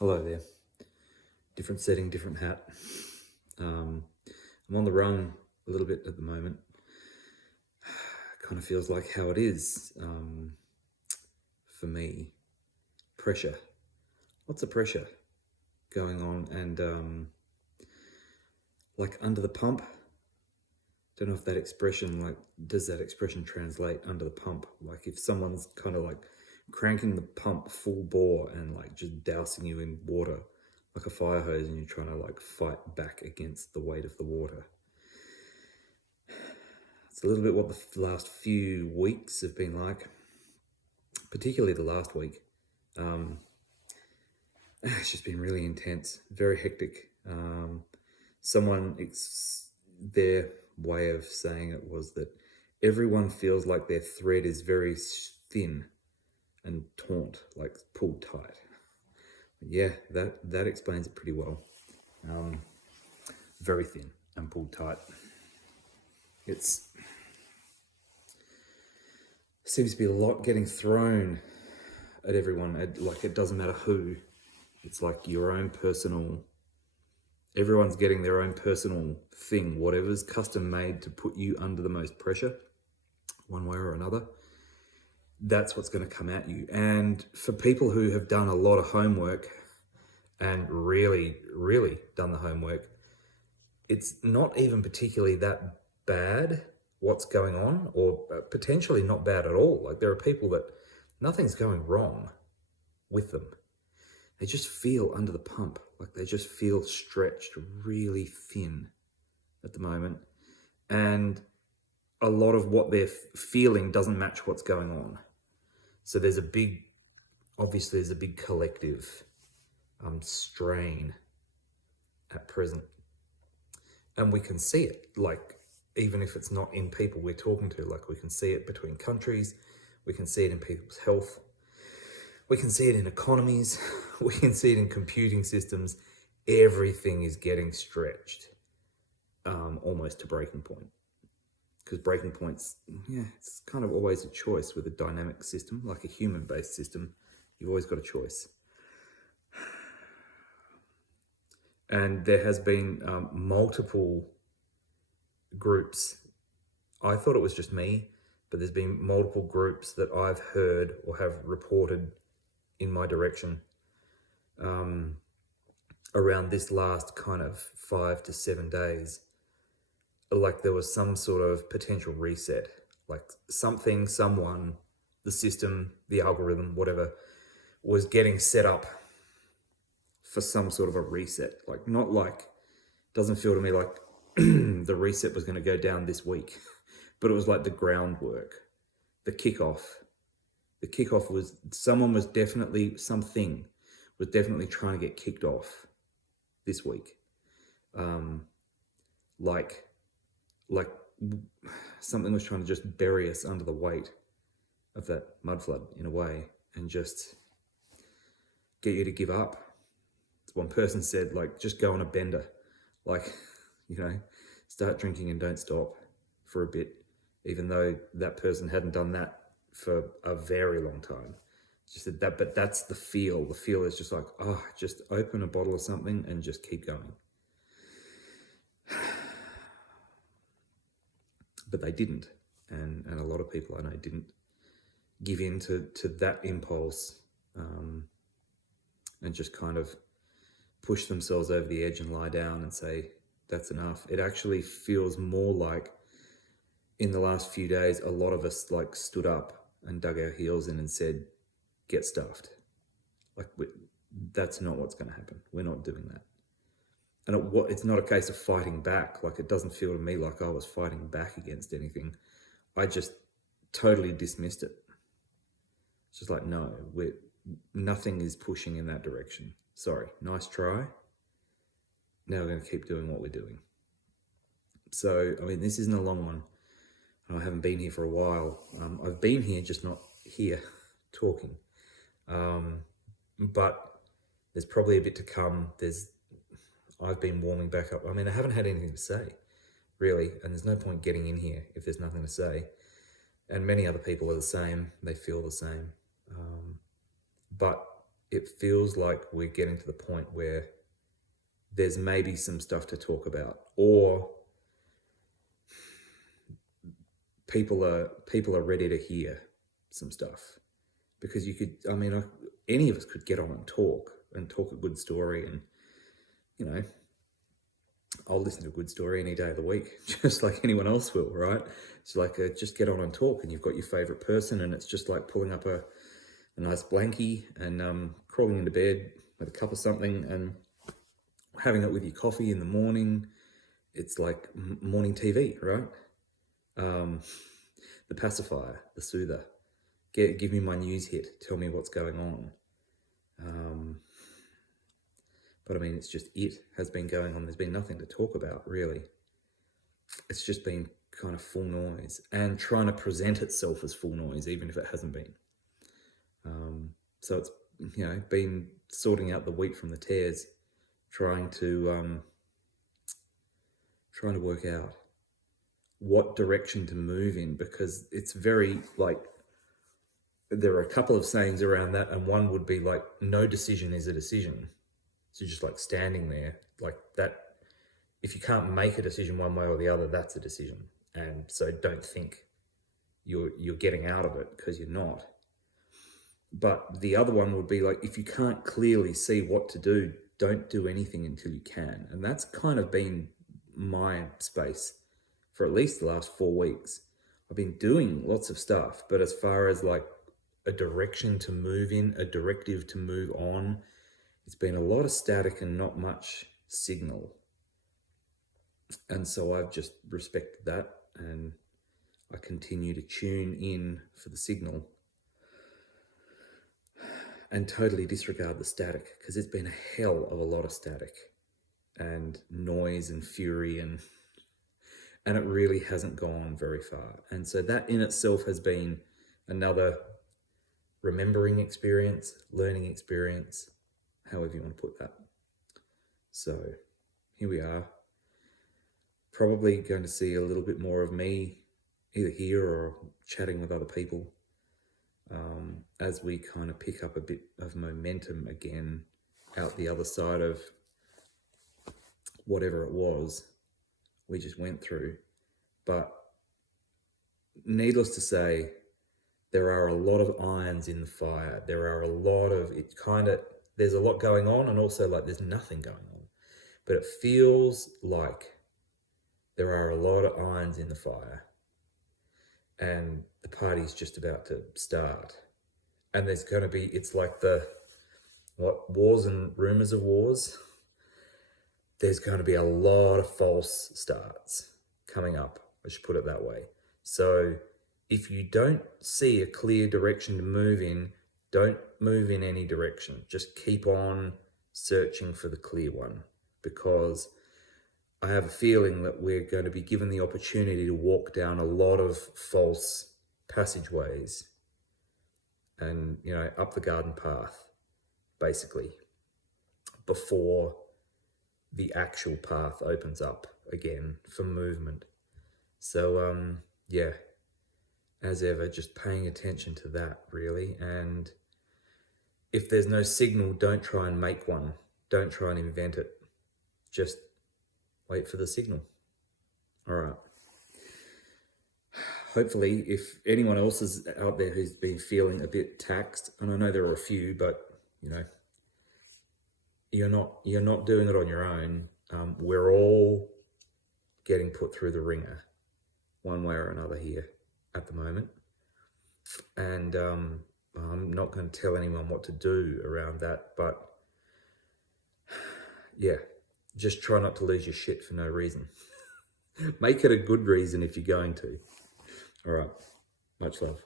Hello there. Different setting, different hat. I'm on the run a little bit at the moment. Kind of feels like how it is for me. Pressure. Lots of pressure going on, and like under the pump. Don't know if that expression, like, does that expression translate under the pump? Like if someone's kind of like cranking the pump full bore and like just dousing you in water like a fire hose, and you're trying to like fight back against the weight of the water. It's a little bit what the last few weeks have been like, particularly the last week. It's just been really intense, very hectic. Their way of saying it was that everyone feels like their thread is very thin and taut, like pulled tight. Yeah, that explains it pretty well. Very thin and pulled tight. It's seems to be a lot getting thrown at everyone. Like it doesn't matter who. It's like your own personal. Everyone's getting their own personal thing, whatever's custom made to put you under the most pressure, one way or another. That's what's going to come at you. And for people who have done a lot of homework and really, really done the homework, it's not even particularly that bad what's going on, or potentially not bad at all. Like there are people that nothing's going wrong with them. They just feel under the pump, like they just feel stretched really thin at the moment. And a lot of what they're feeling doesn't match what's going on. So there's a big collective strain at present. And we can see it, like, even if it's not in people we're talking to, like we can see it between countries, we can see it in people's health, we can see it in economies, we can see it in computing systems. Everything is getting stretched almost to breaking point. Because breaking points, it's kind of always a choice with a dynamic system, like a human-based system. You've always got a choice. And there has been multiple groups. I thought it was just me, but there's been multiple groups that I've heard or have reported in my direction around this last kind of 5 to 7 days. Like there was some sort of potential reset, like someone, the system, the algorithm, whatever, was getting set up for some sort of a reset. Like not like, doesn't feel to me like the reset was going to go down this week, but it was like the groundwork, the kickoff. The kickoff was something was definitely trying to get kicked off this week. Like something was trying to just bury us under the weight of that mud flood in a way, and just get you to give up. One person said, like, just go on a bender, like, start drinking and don't stop for a bit, even though that person hadn't done that for a very long time. She said that, but that's the feel. The feel is just like, just open a bottle of something and just keep going. But they didn't, and a lot of people I know didn't give in to that impulse, and just kind of push themselves over the edge and lie down and say, that's enough. It actually feels more like in the last few days, a lot of us like stood up and dug our heels in and said, get stuffed. Like that's not what's going to happen. We're not doing that. And it's not a case of fighting back. Like it doesn't feel to me like I was fighting back against anything. I just totally dismissed it. It's just like, no, nothing is pushing in that direction. Sorry, nice try. Now we're going to keep doing what we're doing. So, I mean, this isn't a long one. I haven't been here for a while. I've been here, just not here talking. But there's probably a bit to come. I've been warming back up. I mean, I haven't had anything to say, really, and there's no point getting in here if there's nothing to say. And many other people are the same. They feel the same. But it feels like we're getting to the point where there's maybe some stuff to talk about, or people are ready to hear some stuff. Because you could, I mean, any of us could get on and talk a good story, and you know, I'll listen to a good story any day of the week, just like anyone else will, right? It's like just get on and talk, and you've got your favorite person, and it's just like pulling up a nice blankie and crawling into bed with a cup of something and having it with your coffee in the morning. It's like morning TV, right? The pacifier, the soother. Give me my news hit. Tell me what's going on. But I mean, it's just has been going on. There's been nothing to talk about, really. It's just been kind of full noise and trying to present itself as full noise, even if it hasn't been. So it's, you know, been sorting out the wheat from the tares, trying to work out what direction to move in, because it's very like, there are a couple of sayings around that, and one would be like, no decision is a decision. So just like standing there like that, if you can't make a decision one way or the other, that's a decision. And so don't think you're getting out of it, because you're not. But the other one would be like, if you can't clearly see what to do, don't do anything until you can. And that's kind of been my space for at least the last 4 weeks. I've been doing lots of stuff, but as far as like a direction to move in, a directive to move on, it's been a lot of static and not much signal. And so I've just respected that, and I continue to tune in for the signal and totally disregard the static, because it's been a hell of a lot of static and noise and fury, and it really hasn't gone very far. And so that in itself has been another remembering experience, learning experience, however you want to put that. So here we are, probably going to see a little bit more of me either here or chatting with other people as we kind of pick up a bit of momentum again out the other side of whatever it was we just went through. But needless to say, there are a lot of irons in the fire. There are a lot of, there's a lot going on, and also like there's nothing going on. But it feels like there are a lot of irons in the fire, and the party's just about to start. And there's going to be, it's like wars and rumors of wars. There's going to be a lot of false starts coming up, I should put it that way. So if you don't see a clear direction to move in, don't move in any direction. Just keep on searching for the clear one, because I have a feeling that we're going to be given the opportunity to walk down a lot of false passageways and, you know, up the garden path, basically, before the actual path opens up again for movement. So, yeah, as ever, just paying attention to that, really. And if there's no signal, don't try and make one. Don't try and invent it. Just wait for the signal. All right. Hopefully, if anyone else is out there who's been feeling a bit taxed, and I know there are a few, but, you know, you're not doing it on your own. We're all getting put through the ringer one way or another here at the moment. And I'm not going to tell anyone what to do around that, but yeah, just try not to lose your shit for no reason. Make it a good reason if you're going to. All right, much love.